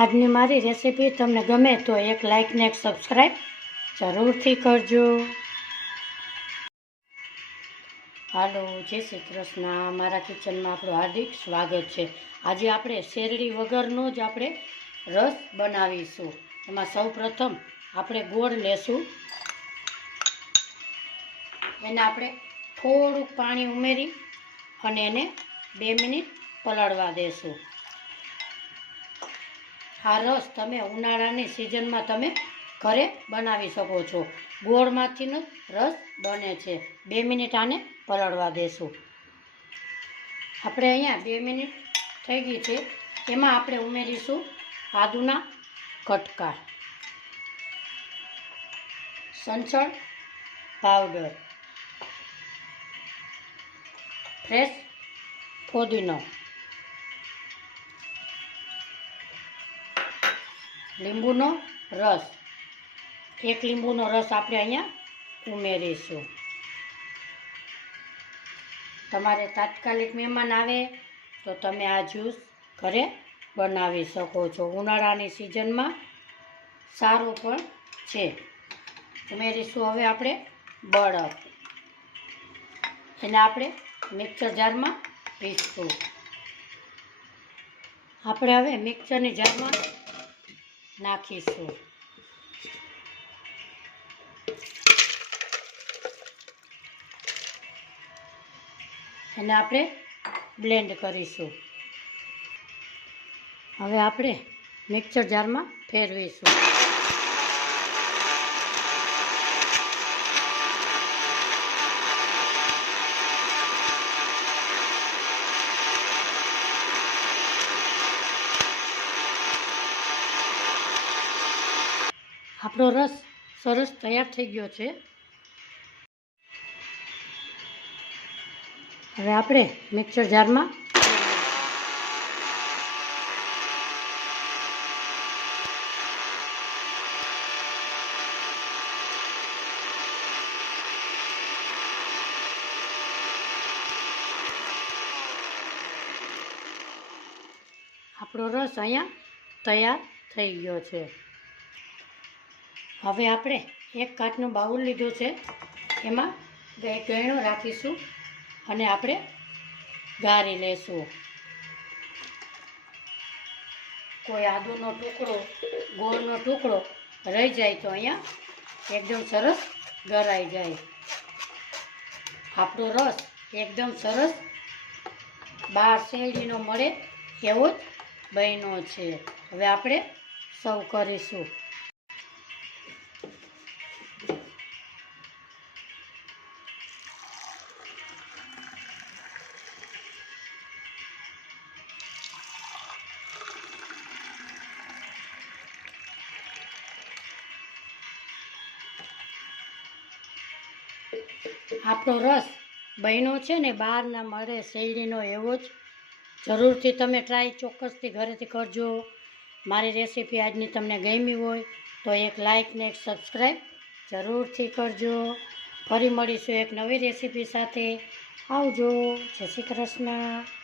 આજની મારી રેસીપી તમને ગમે તો એક લાઇક ને એક સબસ્ક્રાઈબ જરૂરથી કરજો। હાલો, જય શ્રી કૃષ્ણ। મારા કિચનમાં આપણું હાર્દિક સ્વાગત છે। આજે આપણે શેરડી વગરનો જ આપણે રસ બનાવીશું। એમાં સૌ પ્રથમ આપણે ગોળ લેશું, એને આપણે થોડુંક પાણી ઉમેરી અને એને 2 મિનિટ પલાળવા દેશું। આ રસ તમે ઉનાળાની સિઝનમાં તમે ઘરે બનાવી શકો છો। ગોળમાંથીનો રસ બને છે। 2 મિનિટ આને પલાળવા દેશું। આપણે અહીંયા 2 મિનિટ થઈ ગઈ છે। એમાં આપણે ઉમેરીશું આદુના કટકા, સંચળ પાવડર, ફ્રેશ ફોદીનો, લીંબુનો રસ, 1 લીંબુનો રસ આપણે અહીંયા ઉમેરીશું। તમારે તાત્કાલિક મહેમાન આવે તો તમે આ જ્યુસ ઘરે બનાવી શકો છો। ઉનાળાની સિઝનમાં સારું પણ છે। ઉમેરીશું હવે આપણે બરફ, એને આપણે મિક્સર જારમાં પીસશું। આપણે હવે મિક્સરની જારમાં નાખીશું। એને આપણે બ્લેન્ડ કરીશું। હવે આપણે મિક્સર જારમાં ફેરવીશું। આપણો રસ સરસ તૈયાર થઈ ગયો છે। હવે આપણે મિક્સર જારમાં આપણો રસ અહીંયા તૈયાર થઈ ગયો છે। હવે આપણે એક કાચનો બાઉલ લીધો છે, એમાં ગળણો રાખીશું અને આપણે ગાળી લેશું। કોઈ આદુનો ટુકડો, ગોળનો ટુકડો રહી જાય તો અહીંયા એકદમ સરસ ગળાઈ જાય। આપણો રસ એકદમ સરસ બહાર શેરડીનો મળે એવો જ બન્યો છે। હવે આપણે સર્વ કરીશું। આપણો રસ બન્યો છે ને બહારના મળે શેરડીનો એવો જ। જરૂરથી તમે ટ્રાય ચોક્કસથી ઘરેથી કરજો। મારી રેસીપી આજની તમને ગમી હોય તો એક લાઇક ને એક સબસ્ક્રાઈબ જરૂરથી કરજો। ફરી મળીશું એક નવી રેસીપી સાથે। આવજો, જય શ્રી કૃષ્ણ।